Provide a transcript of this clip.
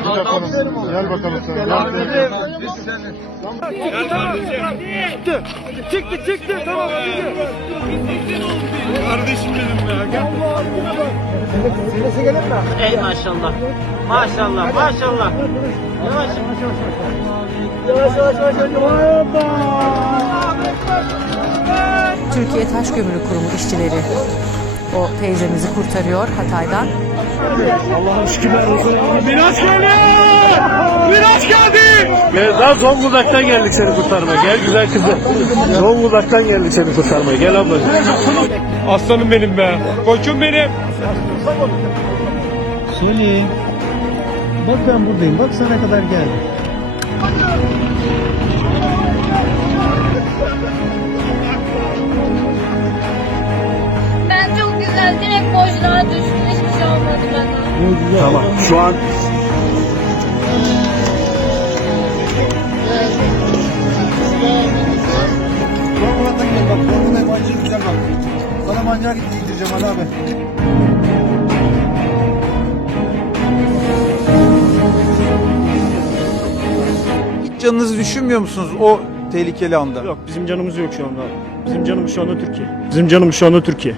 bir dakika. Gel bakalım sen. Gel gel. Çıktı tamam. Çıktı. Çıktı çıktı tamam. Kardeşim benim ya. Gel. Sesi gelir mi? Ey maşallah. Maşallah maşallah. Yavaş yavaş yavaş. Türkiye Taş Kömürü Kurumu işçileri o teyzemizi kurtarıyor Hatay'dan. Miraç geldi! Miraç geldi! Daha Zonguldak'tan geldik seni kurtarmaya. Gel güzel kızım. Zonguldak'tan geldik seni kurtarmaya. Gel ablacığım. Aslanım benim be. Koçum benim. Söyle. Bak ben buradayım. Bak sana kadar geldim. Boşluğa düştüm. Hiçbir şey olmadı bana. Tamam şu an. Sana mancağı gideceğim Ali abi. Hiç canınızı düşünmüyor musunuz o tehlikeli anda? Yok bizim canımız yok şu anda. Bizim canımız şu anda Türkiye. Bizim canımız şu anda Türkiye.